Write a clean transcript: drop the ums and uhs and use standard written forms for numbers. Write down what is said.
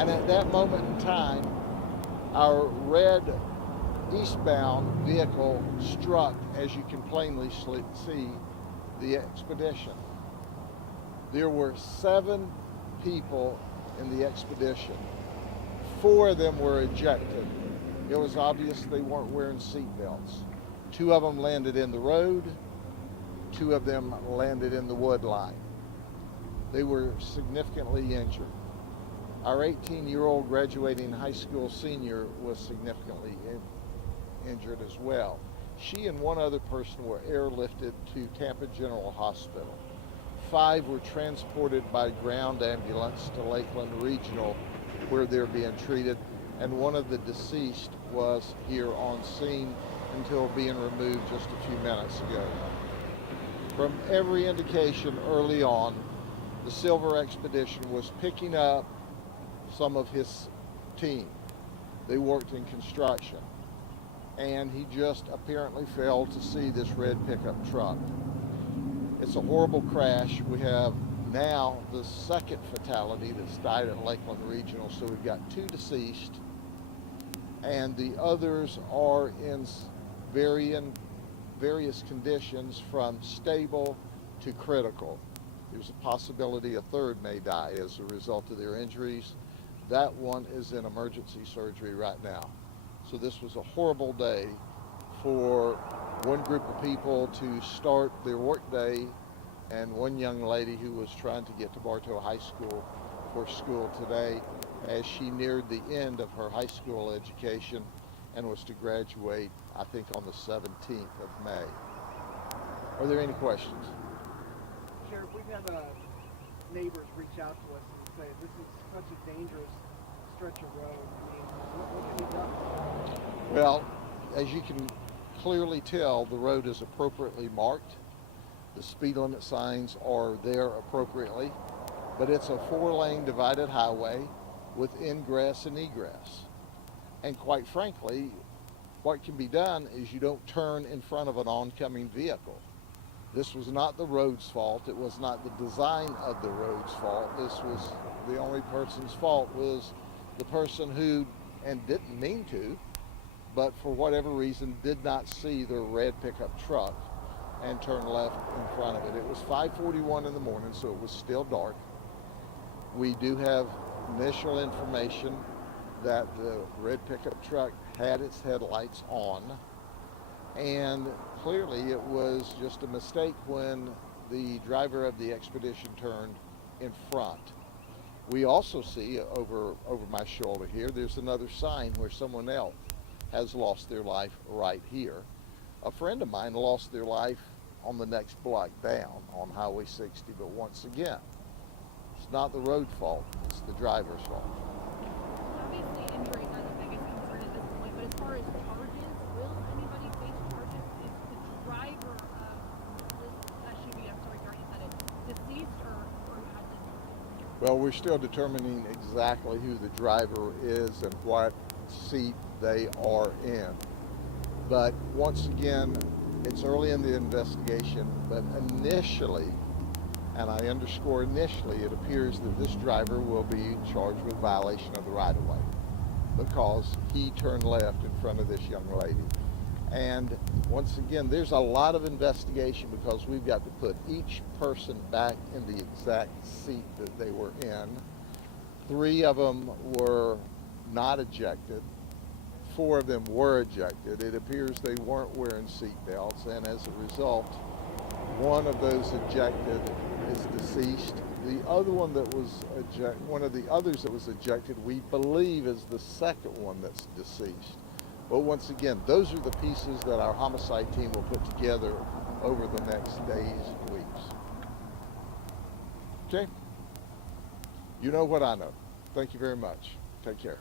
And at that moment in time, our red eastbound vehicle struck, as you can plainly see, the expedition. There were 7 people in the expedition. 4 of them were ejected. It was obvious they weren't wearing seatbelts. 2 of them landed in the road. 2 of them landed in the wood line. They were significantly injured. Our 18-year-old graduating high school senior was significantly injured as well. She and 1 other person were airlifted to Tampa General Hospital. 5 were transported by ground ambulance to Lakeland Regional, where they're being treated, and 1 of the deceased was here on scene until being removed just a few minutes ago. From every indication early on, the Silver Expedition was picking up some of his team. They worked in construction, and he just apparently failed to see this red pickup truck. It's a horrible crash. We have now the 2nd fatality that's died at Lakeland Regional, so we've got 2 deceased, and the others are in various conditions from stable to critical. There's a possibility a 3rd may die as a result of their injuries. That one is in emergency surgery right now. So this was a horrible day for one group of people to start their work day, and one young lady who was trying to get to Bartow High School for school today as she neared the end of her high school education and was to graduate, I think, on the 17th of May. Are there any questions? Sheriff, we've had neighbors reach out to us and say this is such a dangerous stretch of road. I mean, what can be done? Well, as you can clearly tell, the road is appropriately marked. The speed limit signs are there appropriately, but it's a 4-lane divided highway with ingress and egress. And quite frankly, what can be done is you don't turn in front of an oncoming vehicle. This was not the road's fault. It was not the design of the road's fault. This was the only person's fault was the person who, and didn't mean to, but for whatever reason did not see the red pickup truck and turn left in front of it. It was 5:41 in the morning, so it was still dark. We do have initial information that the red pickup truck had its headlights on, and clearly it was just a mistake when the driver of the expedition turned in front. We also see over my shoulder here, there's another sign where someone else has lost their life right here. A friend of mine lost their life on the next block down on Highway 60, but once again, it's not the road fault, it's the driver's fault. Obviously, injuries are the biggest concern at this point, but as far as charges, will anybody face charges? Is the driver of this SUV, I'm sorry, you already said it, deceased or has it? Well, we're still determining exactly who the driver is and what seat they are in. But once again, it's early in the investigation, but initially, and I underscore initially, it appears that this driver will be charged with violation of the right-of-way because he turned left in front of this young lady. And once again, there's a lot of investigation because we've got to put each person back in the exact seat that they were in. 3 of them were not ejected. 4 of them were ejected. It appears they weren't wearing seat belts, and as a result, one of those ejected is deceased. The other one that was one of the others that was ejected, we believe is the second one that's deceased. But once again, those are the pieces that our homicide team will put together over the next days and weeks. Okay? You know what I know. Thank you very much. Take care.